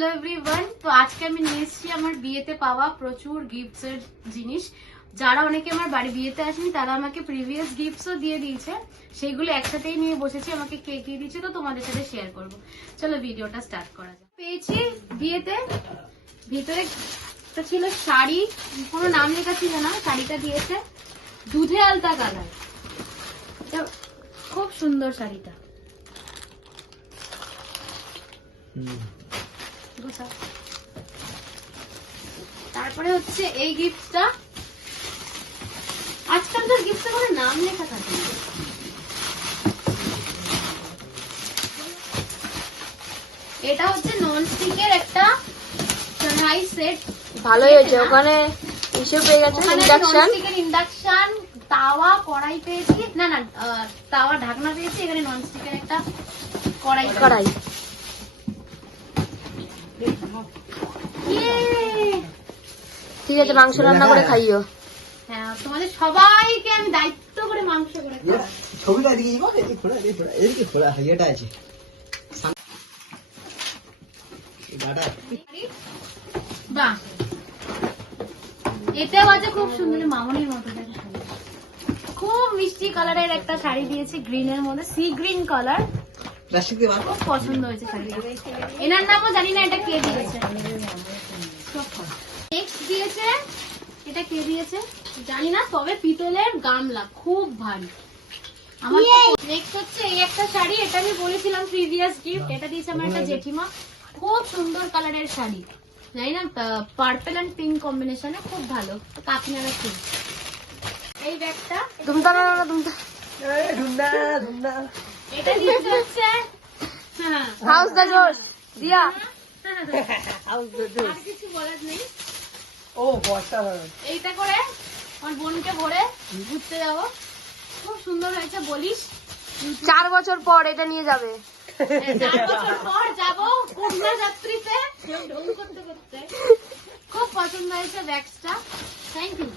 Hello everyone. তো আজকে আমি নিয়ে এসেছি আমার বিয়েতে পাওয়া প্রচুর গিফটস এর জিনিস। যারা অনেকে আমার বাড়ি বিয়েতে আসেনি তারা আমাকে প্রিভিয়াস গিফটসও দিয়ে দিয়েছে, সেইগুলো একসাথেই নিয়ে বসেছি। আমাকে কেক দিয়ে দিয়েছে, তো তোমাদের সাথে শেয়ার করব। চলো ভিডিওটা স্টার্ট করা যাক। পেয়েছি বিয়েতে, ভিতরে একটা ছিল শাড়ি, কোনো নাম লেখা ছিল না, শাড়িটা দিয়েছে দুধে আলতা কালার। খুব সুন্দর শাড়িটা। তারপরে হচ্ছে এই গিফটটা, আজকালকার গিফটটা কোনো নাম লেখা থাকে না। এটা হচ্ছে ননস্টিকের একটা কড়াই সেট। ভালোই হয়েছে, ওখানে ইসে পেয়ে গেছে, ইন্ডাকশন, তাওয়া, কড়াই পেয়েছি, না না তাওয়া ঢাকনা পেয়েছি, এখানে ননস্টিকের একটা কড়াই। ঠিক আছে, মাংস রান্না করে খাইও। হ্যাঁ, তোমাদের সবাইকে আমি দায়িত্ব করে মাংস করে খাওয়াবো। ছবিটা এদিকে যাবো, এদিকে ঘোরা, এদিকে ঘোরা, এটা আছে বাহ, এটাও আছে খুব সুন্দর, মামনির মতো একটা শাড়ি, খুব মিষ্টি কালারের একটা শাড়ি দিয়েছে, গ্রিনের মধ্যে, সি গ্রিন কালার। খুব পছন্দ হয়েছে শাড়িটা। এনার নামও জানি না, এটা কে দিয়েছে। নেক্সট দিয়েছে, এটা কে দিয়েছে জানি না, তবে পিতলের গামলা, খুব ভারী। আমার নেক্সট হচ্ছে এই একটা শাড়ি, এটা আমি বলেছিলাম প্রিভিয়াস গিফট। এটা দিয়েছে আমার একটা জেঠিমা, খুব সুন্দর কালারের শাড়ি, জানি না পার্পল এন্ড পিঙ্ক কম্বিনেশনে, খুব ভালো। আপনারা কি এই ব্যাগটা, এটা দিয়েছে হচ্ছে হাউস দ্য জোশ দিয়া। আর কিছু বলার নেই। ও বস্তা এইটা করে আমার বোনকে ভরে ঘুরতে যাবো, খুব সুন্দর হয়েছে। বলিস 4 বছর পর এটা নিয়ে যাবে। 4 বছর পর যাবো কন্যা যাত্রীতে, ঢং করতে করতে। খুব পছন্দ হয়েছে ব্যাগসটা, থ্যাংক ইউ।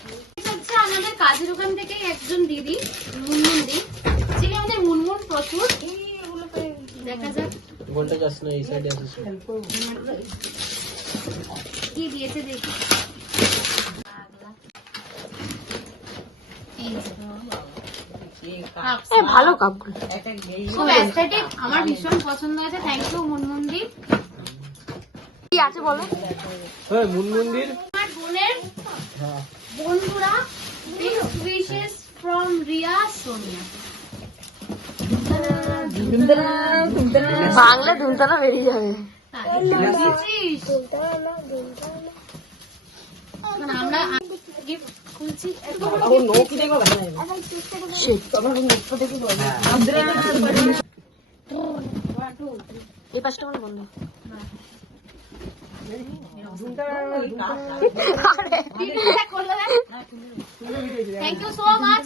হচ্ছে আমাদের কাজের ওখান থেকে একজন দিদি, মুনমুনদি, যিনি আমাদের মুনমুন প্রচুর। দেখা যাক বলতে যাস না, এই সাইডে আসিস। কি দিয়েছে দেখি। ভালো কাপগুলো, খুব অ্যাস্থেটিক, আমার ভীষণ পছন্দ হয়েছে। থ্যাংক ইউ মুনমুনদি। কি আছে বলো? হ্যাঁ, মুনমুন্দির আমার বোনের বন্ধুরা, best wishes from Riya Sonia. Bangla ধুনতানা বেরিয়ে যাবে। আমরা গিফট খুলছি। এই পাঁচটা আমার বন্ধু। Thank you so much.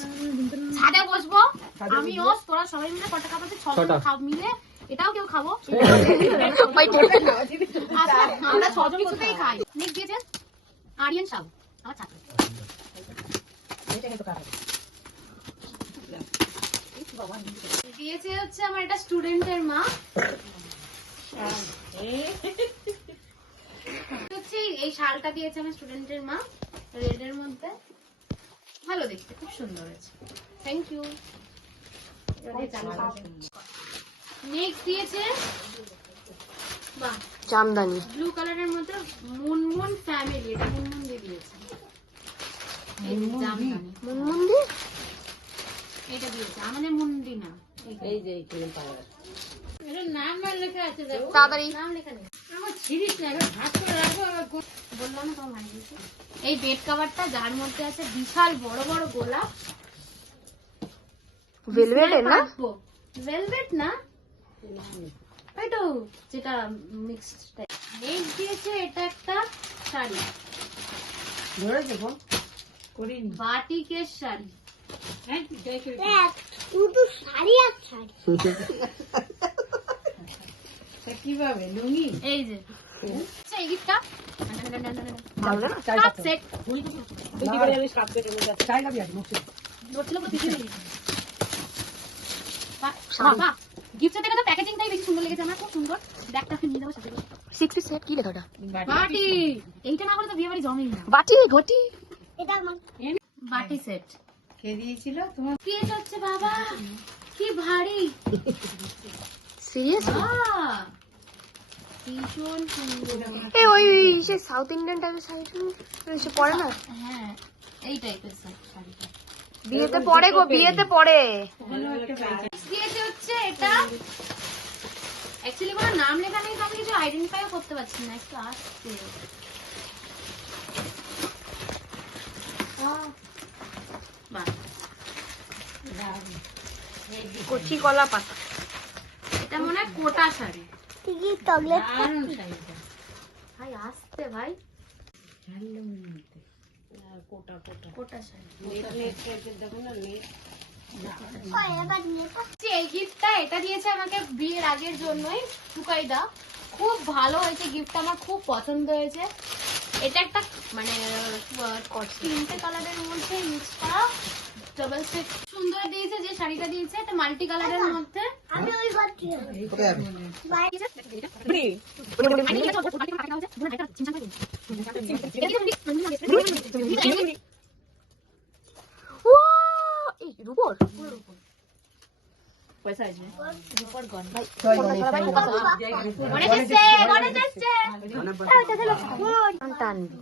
ছাদে বসবো আমি, তোরা সবাই মিলে কটা খাবো, 6জন মিলে, এটাও কেউ খাবো। আমরা 6জন কিছুতেই খাই। নেক্সট দিয়েছে আরিয়ান সাউ, আমার ছাত্র। দিয়েছে হচ্ছে আমার একটা স্টুডেন্টের মা, হচ্ছে এই শালটা দিয়েছে আমার স্টুডেন্টের মা, রেড এর মধ্যে, ভালো দেখতে, খুব সুন্দর হয়েছে। Thank you. নেক্সট দিয়েছে বাহ জামদানি ব্লু কালারের মধ্যে মুনমুন ফ্যামিলি, এটা মুনমুন দিয়ে দিয়েছে। এই যে জামদানি মুনমুন্দি, এটা দিয়েছে আমাদের মুন্ডি না, এই যে এইখানে পাওয়া যায়। এর নাম আর লেখা আছে, দেখো তাড়াতাড়ি নাম লেখা নেই। আমার ছিড়িস না, এবার ভাত করে রাখবো। বললাম না তোমার ভাই দিয়েছে। এই বেড কভারটা, যার মধ্যে আছে বিশাল বড় বড় গোলাপ, ভেলভেটের না, ভেলভেট না, ওই তো যেটা মিক্সড টাইপ। নেক্সট দিয়েছে এটা একটা শাড়ি, বাটিকের শাড়ি। কিভাবে লুঙ্গি? এই যে এই গিফটটা ভালো না? কাপ সেট গিফটের থেকে তো প্যাকেজিংটাই বেশি সুন্দর লেগেছে আমার, খুব সুন্দর। ব্যাগটা নিয়ে যাবো সাথে করে। 6 পিস সেট কি লেখাটা? বাটি, এইটা না হলে তো বিয়ে বাড়ি জমেই না। বাটি ঘটি। বাটি সেট কে দিয়েছিল তোমার? কেস হচ্ছে বাবা, কি ভারী। সিরিয়াসলি? বাহ, ভীষণ সুন্দর। এই ওই সে সাউথ ইন্ডিয়ান টাইপের শাড়ি সে পরে না? হ্যাঁ, এই টাইপের শাড়িটা বিয়েতে পরে গো, বিয়েতে পরে। দিয়েছে হচ্ছে এটা। অ্যাকচুয়ালি কোনো নাম লেখা নেই তো আমি কিছু আইডেন্টিফাইও করতে পারছি না, একটু আসছে। বাহ, কচি কলা পাতা। এটা মনে হয় কোটা শাড়ি। দারুণ শাড়িটা। ভাই আসতে ভাই, কোটা কোটা। কোটা শাড়ি। নেট টাইপের দেখো না, নেট। এই গিফটটা এটা দিয়েছে আমাকে বিয়ের আগের জন্যই টুকাইদা। খুব ভালো হয়েছে গিফটটা, আমার খুব পছন্দ হয়েছে। এটা একটা মানে তিনটে কালারের মধ্যে মিক্স করা ডাবল সেট সুন্দর দিয়েছে। যে শাড়িটা দিয়েছে এটা মাল্টি কালারের মধ্যে। এই রূপোর পয়সা আছে। অনেক এসছে, অনেক এসছে। টানবি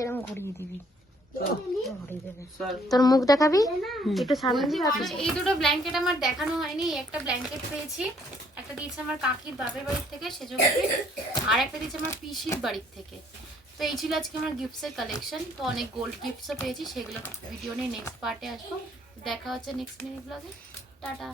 এরকম ঘুরিয়ে দিবি, তোর মুখ দেখাবি একটু সামনে দিবি। এই দুটো ব্ল্যাঙ্কেট আমার দেখানো হয়নি। একটা ব্ল্যাঙ্কেট পেয়েছি, একটা দিয়েছে আমার কাকির বাপের বাড়ির থেকে সেজন্য, আর একটা দিয়েছে আমার পিসির বাড়ির থেকে। তো এই ছিল আজকে আমার গিফটসের কালেকশন। তো অনেক গোল্ড গিফটসও পেয়েছি, সেগুলো ভিডিও নিয়ে নেক্সট পার্টে আসবো। দেখা হচ্ছে নেক্সট মিনি ব্লগে। টাটা।